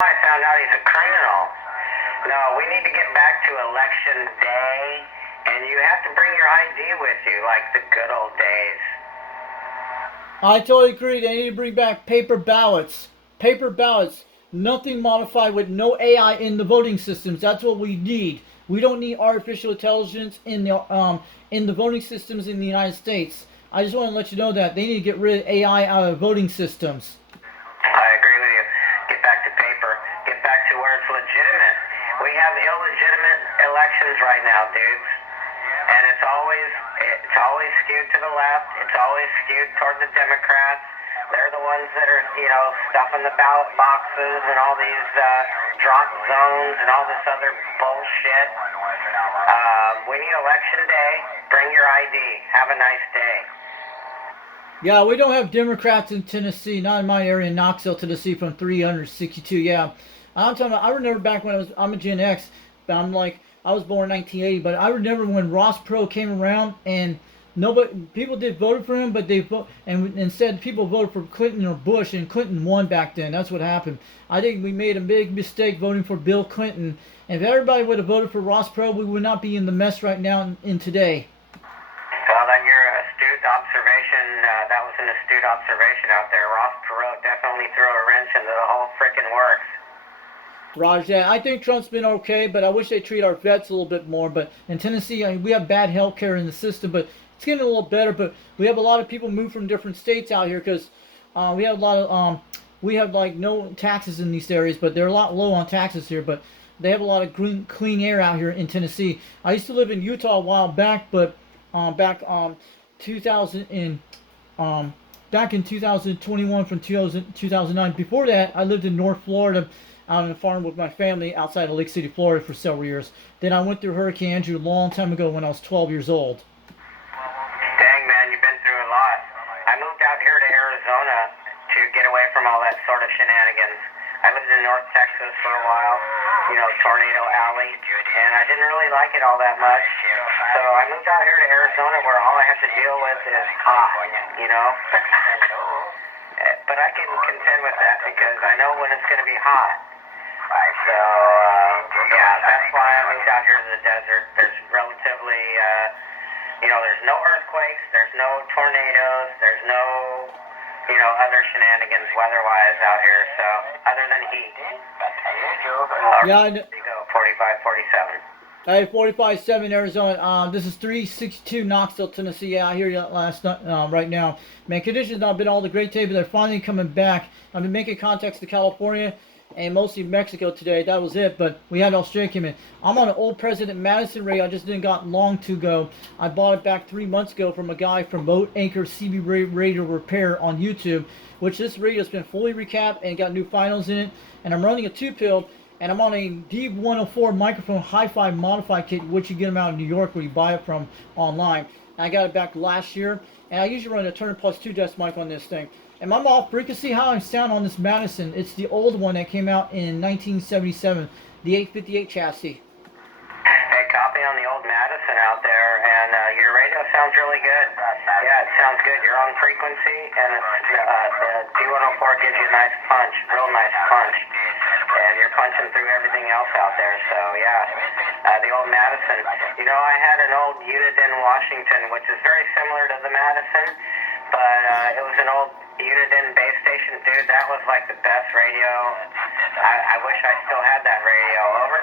I found out he's a criminal. No, we need to get back to election day, and you have to bring your ID with you like the good old days. I totally agree. They need to bring back paper ballots. Paper ballots. Nothing modified with no AI in the voting systems. That's what we need. We don't need artificial intelligence in the voting systems in the United States. I just want to let you know that they need to get rid of AI out of voting systems. I agree with you. Get back to paper. Get back to where it's legitimate. We have illegitimate elections right now, dudes. And it's always skewed to the left. It's always skewed toward the Democrats. They're the ones that are, stuffing the ballot boxes and all these drop zones and all this other bullshit. We need election day. Bring your ID. Have a nice day. Yeah, we don't have Democrats in Tennessee, not in my area, in Knoxville, Tennessee, from 362. Yeah, I'm talking about. I remember back when I'm a Gen X. But I was born in 1980, but I remember when Ross Perot came around and people did vote for him, but and instead people voted for Clinton or Bush, and Clinton won back then. That's what happened. I think we made a big mistake voting for Bill Clinton. And if everybody would have voted for Ross Perot, we would not be in the mess right now in today. Well, that your astute observation, that was an astute observation out there. Ross Perot definitely threw a wrench into the whole frickin' works. Raj, yeah, I think Trump's been okay, but I wish they treat our vets a little bit more. But in Tennessee, we have bad health care in the system, but it's getting a little better. But we have a lot of people move from different states out here because we have a lot of we have like no taxes in these areas, but they're a lot low on taxes here. But they have a lot of clean air out here in Tennessee. I used to live in Utah a while back, but back 2000 in back in 2021 from 2009. Before that, I lived in North Florida, out on a farm with my family outside of Lake City, Florida for several years. Then I went through Hurricane Andrew a long time ago when I was 12 years old. Dang, man, you've been through a lot. I moved out here to Arizona to get away from all that sort of shenanigans. I lived in North Texas for a while, Tornado Alley, and I didn't really like it all that much. So I moved out here to Arizona where all I have to deal with is hot, But I can contend with that because I know when it's going to be hot. So, that's why I moved out here to the desert. There's relatively, there's no earthquakes, there's no tornadoes, there's no, other shenanigans weather-wise out here, so, other than heat. Yeah, There you go, 45, 47. Hey, 45-7 Arizona. This is 362 Knoxville, Tennessee. Yeah, I hear you last night, right now. Man, conditions not been all the great today, but they're finally coming back. I've been making contacts to California and mostly Mexico today. That was it, but we had Australia come in. I'm on an old President Madison radio. I just didn't got long to go. I bought it back 3 months ago from a guy from Boat Anchor CB Radio Repair on YouTube, which this radio's been fully recapped and got new finals in it. And I'm running a 2-pill. And I'm on a d104 microphone hi-fi modified kit, which you get them out in New York where you buy it from online. And I got it back last year. And I usually run a Turner Plus 2 desk mic on this thing. And my mouth, you can see how I sound on this Madison. It's the old one that came out in 1977, the 858 chassis. Hey, copy on the old Madison out there, and your radio sounds really good. Yeah, it sounds good. You're on frequency, and the D104 gives you a nice punch, real nice punch. And you're punching through everything else out there, so the old Madison. I had an old Uniden Washington, which is very similar to the Madison, but it was an old Uniden base station. Dude, that was like the best radio. I wish I still had that radio. Over.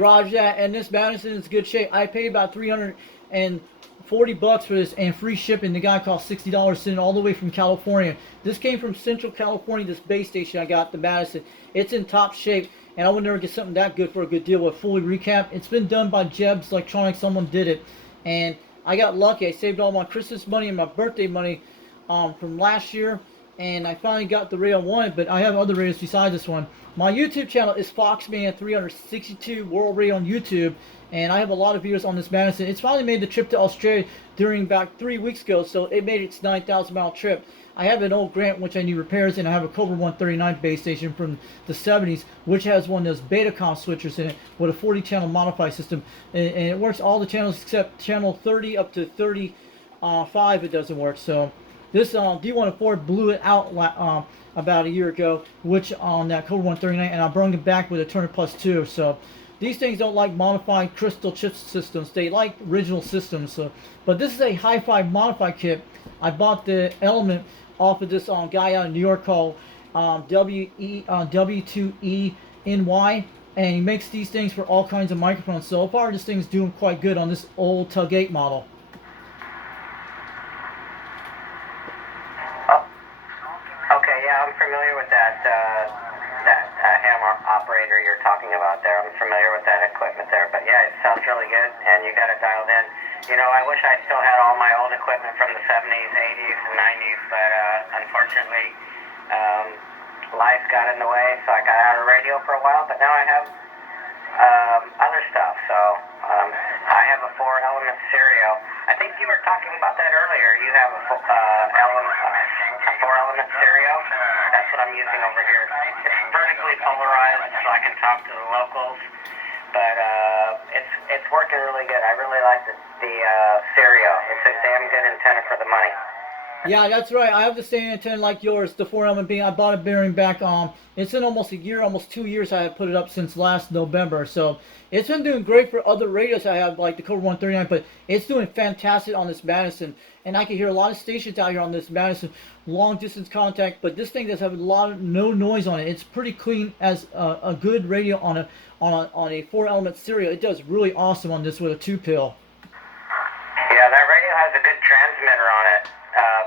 Roger that, and this Madison is good shape. I paid about $340 for this and free shipping. The guy cost $60 sent all the way from California. This came from Central California, this base station I got, the Madison. It's in top shape, and I would never get something that good for a good deal with fully recap. It's been done by Jeb's Electronics. Someone did it, and I got lucky. I saved all my Christmas money and my birthday money from last year, and I finally got the radio I wanted, but I have other radios besides this one. My YouTube channel is Foxman362 World Radio on YouTube, and I have a lot of videos on this Madison. It's finally made the trip to Australia during about 3 weeks ago, so it made its 9,000 mile trip. I have an old Grant which I need repairs, and I have a Cobra 139 base station from the 70s, which has one of those Betacom switchers in it with a 40 channel modify system, and it works all the channels except channel 30 up to 35. It doesn't work, so This D104 blew it out about a year ago, which on that Code 139, and I brought it back with a Turner Plus 2. So these things don't like modified crystal chip systems. They like original systems. So, but this is a hi-fi modified kit. I bought the element off of this guy out in New York called W2ENY, and he makes these things for all kinds of microphones. So far, this thing is doing quite good on this old Tug 8 model. Okay, yeah, I'm familiar with that hammer operator you're talking about there. I'm familiar with that equipment there. But yeah, it sounds really good, and you got it dialed in. You know, I wish I still had all my old equipment from the 70s, 80s, and 90s, but unfortunately, life got in the way, so I got out of radio for a while. But now I have other stuff. So I have a 4-element stereo. I think you were talking about that earlier. You have a 4-element stereo. That's what I'm using over here. It's vertically polarized, so I can talk to the locals. But it's working really good. I really like the stereo. It's a damn good antenna for the money. Yeah, that's right. I have the same antenna like yours, the 4-element being. I bought it bearing back it's in almost a year, almost 2 years. I have put it up since last November. So it's been doing great for other radios I have, like the Code 139, but it's doing fantastic on this Madison. And I can hear a lot of stations out here on this Madison, long distance contact, but this thing does have a lot of no noise on it. It's pretty clean as a good radio on a 4-element stereo. It does really awesome on this with a 2-pill. Yeah, that radio has a good transmitter on it.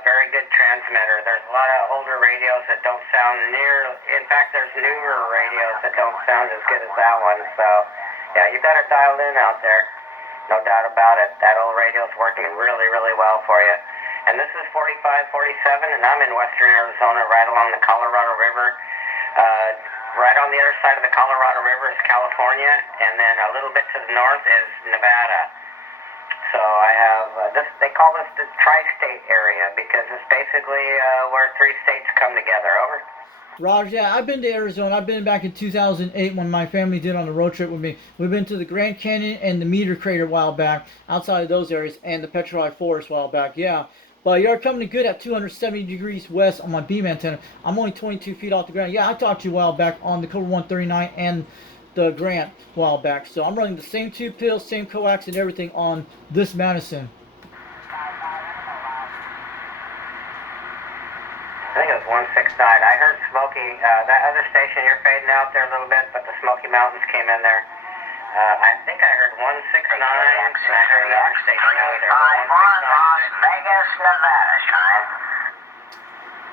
Very good transmitter. There's a lot of older radios that don't sound near. In fact, there's newer radios that don't sound as good as that one. So, yeah, you got it dialed in out there. No doubt about it. That old radio's working really, really well for you. And this is 4547, and I'm in western Arizona, right along the Colorado River. Right on the other side of the Colorado River is California, and then a little bit to the north is Nevada. So I have they call this the tri-state area because it's basically where 3 states come together. Over. Roger, yeah, I've been to Arizona. I've been back in 2008 when my family did on a road trip with me. We've been to the Grand Canyon and the Meter Crater a while back, outside of those areas, and the Petroli Forest a while back, yeah. But you're coming good at 270 degrees west on my beam antenna. I'm only 22 feet off the ground. Yeah, I talked to you a while back on the Code 139 and the Grant a while back. So I'm running the same 2-pill, same coax and everything on this Madison. I think it was 169. I heard Smoky, that other station, you're fading out there a little bit, but the Smoky Mountains came in there. I think I heard 169, and I heard another station out there. 169. Las Vegas, Nevada, time.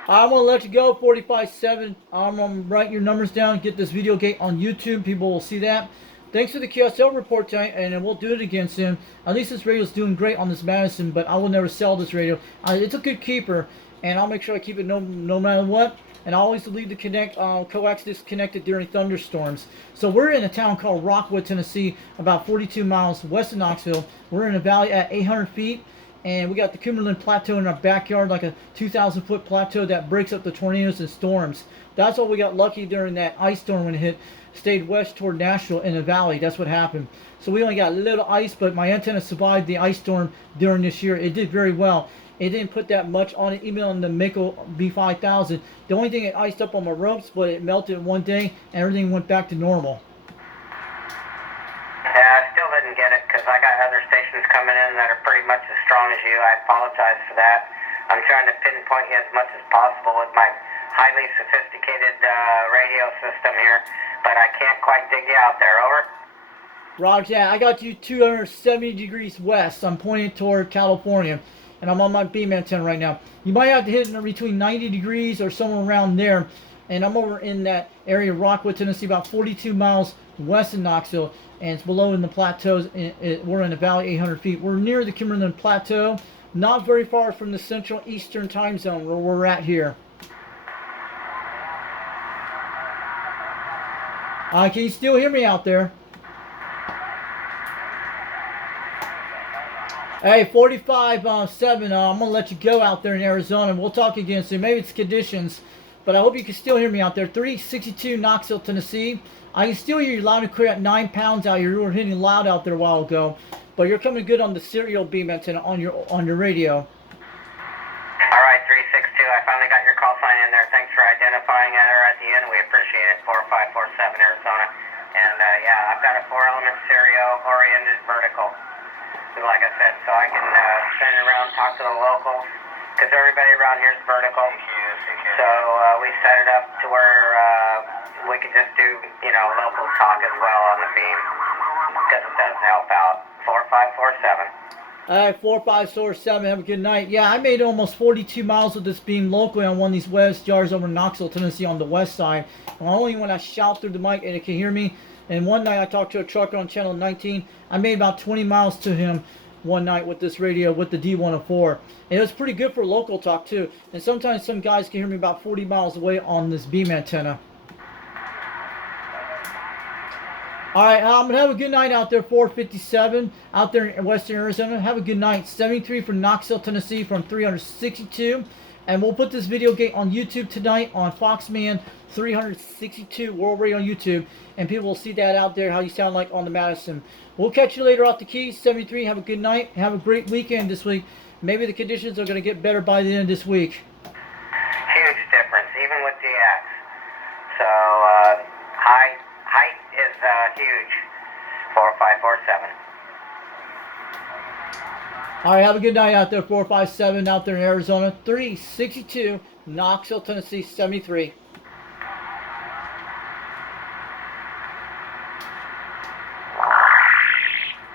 I'm going to let you go, 45.7. I'm going to write your numbers down, get this video gate on YouTube. People will see that. Thanks for the QSL report tonight, and we'll do it again soon. At least this radio is doing great on this Madison, but I will never sell this radio. It's a good keeper, and I'll make sure I keep it no matter what. And I always leave the coax disconnected during thunderstorms. So we're in a town called Rockwood, Tennessee, about 42 miles west of Knoxville. We're in a valley at 800 feet. And we got the Cumberland Plateau in our backyard, like a 2,000-foot plateau that breaks up the tornadoes and storms. That's why we got lucky during that ice storm when it hit. Stayed west toward Nashville in the valley. That's what happened. So we only got a little ice, but my antenna survived the ice storm during this year. It did very well. It didn't put that much on it, even on the Mako B5000. The only thing it iced up on my ropes, but it melted in one day, and everything went back to normal. Yeah, I still didn't get it because I got other stations coming in that are pretty much as strong as you. I apologize for that. I'm trying to pinpoint you as much as possible with my highly sophisticated radio system here, but I can't quite dig you out there. Over. Roger, yeah, I got you 270 degrees west. I'm pointing toward California, and I'm on my beam antenna right now. You might have to hit it between 90 degrees or somewhere around there. And I'm over in that area, Rockwood, Tennessee, about 42 miles west of Knoxville, and it's below in the plateaus. We're in the valley, 800 feet. We're near the Cumberland Plateau, not very far from the Central Eastern Time Zone where we're at here. Can you still hear me out there? Hey, 45.7. I'm going to let you go out there in Arizona. We'll talk again soon. Maybe it's conditions, but I hope you can still hear me out there. 362 Knoxville, Tennessee. I can still hear you loud and clear at 9 pounds out here. You were hitting loud out there a while ago, but you're coming good on the serial beam antenna on your radio. All right, 362. Arizona. And yeah, I've got a 4-element stereo-oriented vertical, like I said, so I can spin around, talk to the locals, because everybody around here is vertical. So we set it up to where we can just do, local talk as well on the beam, because it does help out. 4547. All right, 4547. Have a good night. Yeah, I made almost 42 miles with this beam locally on one of these west jars over in Knoxville, Tennessee, on the west side. And only when I shout through the mic and it can hear me. And one night I talked to a trucker on channel 19. I made about 20 miles to him one night with this radio with the D104. And it was pretty good for local talk too. And sometimes some guys can hear me about 40 miles away on this beam antenna. All right, I'm going to have a good night out there, 457, out there in western Arizona. Have a good night. 73 from Knoxville, Tennessee, from 362. And we'll put this video gate on YouTube tonight on Foxman 362 World Radio on YouTube. And people will see that out there, how you sound like on the Madison. We'll catch you later off the keys. 73, have a good night. Have a great weekend this week. Maybe the conditions are going to get better by the end of this week. Huge difference, even with DX. So, height is huge. 4547. All right, have a good night out there, 457, out there in Arizona. 362, Knoxville, Tennessee, 73.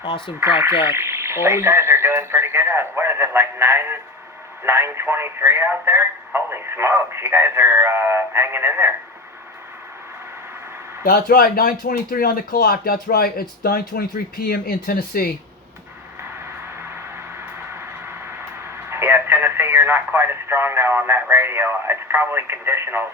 Awesome contact. You guys are doing pretty good. What is it, like 9:23 out there? Holy smokes, you guys are hanging in there. That's right, 9:23 on the clock. That's right, it's 9:23 p.m. in Tennessee. Yeah, Tennessee, you're not quite as strong now on that radio. It's probably conditionals.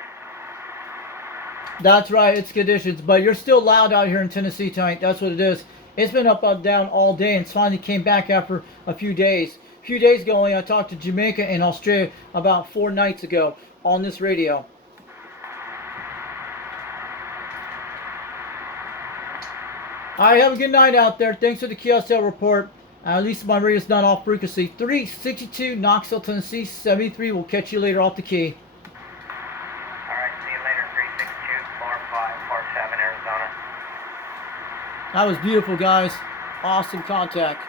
That's right, it's conditions, but you're still loud out here in Tennessee tonight. That's what it is. It's been up and down all day, and finally came back after a few days. A few days ago, I talked to Jamaica and Australia about 4 nights ago on this radio. All right, have a good night out there. Thanks for the QSL report. At least my radio's not off frequency. 362 Knoxville, Tennessee, 73. We'll catch you later off the key. All right, see you later, 362-4547 Arizona. That was beautiful, guys. Awesome contact.